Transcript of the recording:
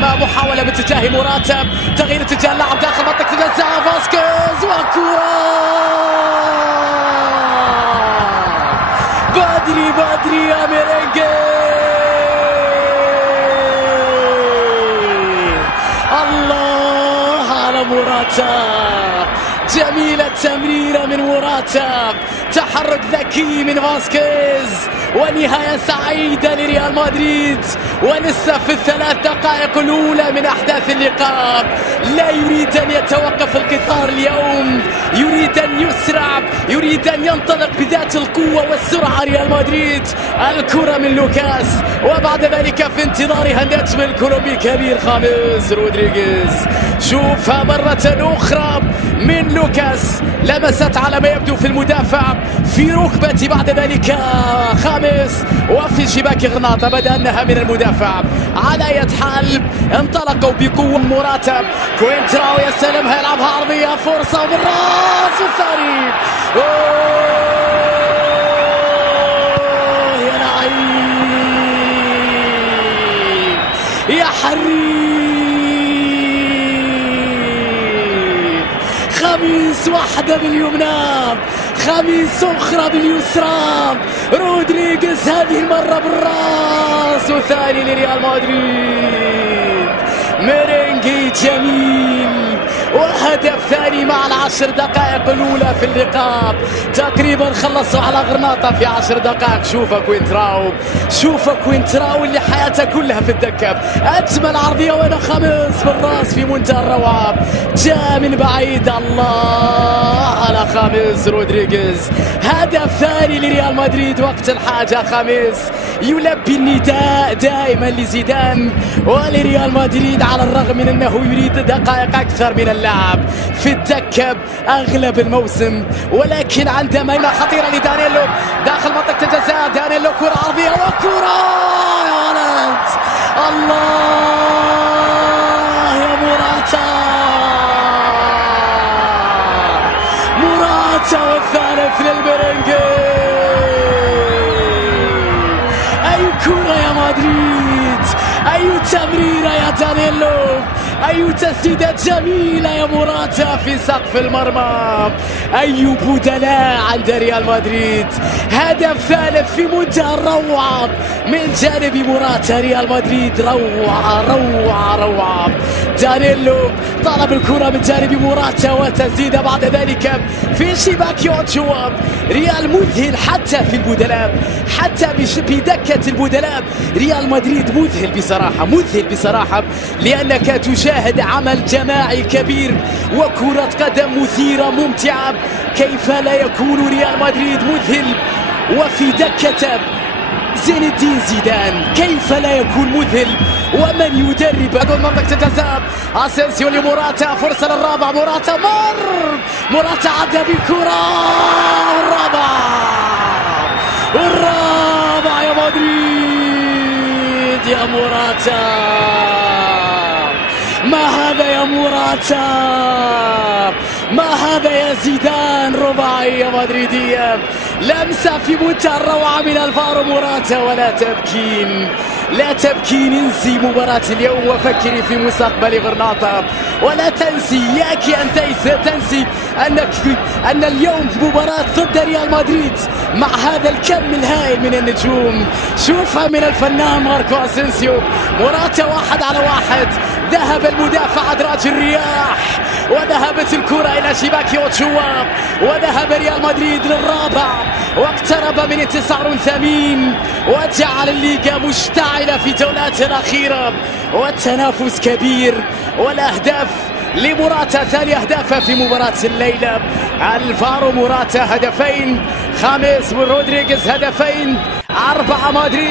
الامام، محاوله باتجاه موراتا، تغيير اتجاه اللاعب داخل منطقه الجزاء، فاسكيز وكره بدري يا ميرينجي. الله على موراتا، جميلة تمريرة من موراتا، تحرك ذكي من فاسكيز، ونهاية سعيدة لريال مدريد. ولسه في الثلاث دقائق الأولى من أحداث اللقاء، لا يريد أن يتوقف القطار اليوم، يريد أن يسرع، يريد أن ينطلق بذات القوة والسرعة ريال مدريد. الكرة من لوكاس، وبعد ذلك في انتظارها النجم الكولومبي الكبير خامس رودريغيز. شوفها مرة أخرى من لوكاس، لمست على ما يبدو في المدافع في ركبة، بعد ذلك خامس وفي شباك غرناطة، بدأ أنها من المدافع. على أي حال انطلقوا بقوة. موراتا، كوينتراو يستلمها، يلعبها عرضية، فرصة بالراس الثاني. يا لعيب يا حريف. خميس واحدة باليمنى، خميس أخرى باليسرى. رودريغيز هذه المرة بالراس، وثاني لريال مدريد. ميرينجي جميل، وهدف ثاني مع العشر دقائق الأولى في اللقاء. تقريبا خلصوا على غرناطة في 10 دقائق. شوف كوينتراو اللي حياته كلها في الدكة. أجمل عرضية وأنا خامس بالراس في منتهى الروعة، جاء من بعيد. الله على خامس رودريغيز. هدف ثاني لريال مدريد وقت الحاجة. خامس يلبي النداء دائما لزيدان ولريال مدريد، على الرغم من أنه يريد دقائق أكثر من اللعب في الدكة أغلب الموسم، ولكن عندما خطيرة لدانييلو داخل منطقة الجزاء. دانييلو كرة عرضية وكرة يا ولد. الله يا موراتا، والثالث للميرينجي. أي كرة يا مدريد، أي تمريرة يا دانييلو، أي تسديدة جميلة يا موراتا في سقف المرمى. أي بدلاء عند ريال مدريد. هدف ثالث في منتهى الروعة من جانب موراتا. ريال مدريد روعة. دانييلو طلب الكرة من جانب موراتا، وتسديدة بعد ذلك في شباك يوتشوا. ريال مذهل حتى في البدلاء، حتى بدكة البدلاء. ريال مدريد مذهل بصراحة، لأنك تشاهد عمل جماعي كبير وكرة قدم مثيرة ممتعة. كيف لا يكون ريال مدريد مذهل وفي دكة زين الدين زيدان؟ كيف لا يكون مذهل ومن يدرب حدود منطقة الجزاء؟ اسينسيو لموراتا، فرصة للرابع. موراتا عدى بكرة، والرابع يا مدريد. يا موراتا، ما هذا يا موراتا، ما هذا يا زيدان. رباعية مدريدية، لمسة في منتهى الروعة من الفارو موراتا. لا تبكين، انسي مباراة اليوم وفكري في مستقبل غرناطة. ولا تنسي، ياك أن تنسي أن اليوم مباراة ضد ريال مدريد مع هذا الكم الهائل من النجوم. شوفها من الفنان ماركو اسينسيو. موراتا 1 على 1، ذهب المدافع أدراج الرياح، وذهبت الكرة إلى شباك يوتشوا، وذهب ريال مدريد للرابع، واقترب من الانتصار الثمين، وجعل الليغا مشتعلة في جولاتها الأخيرة، والتنافس كبير. والأهداف لموراتا، ثاني أهدافه في مباراة الليلة. الفارو موراتا هدفين، خامس رودريغيز هدفين، 4 مدريد.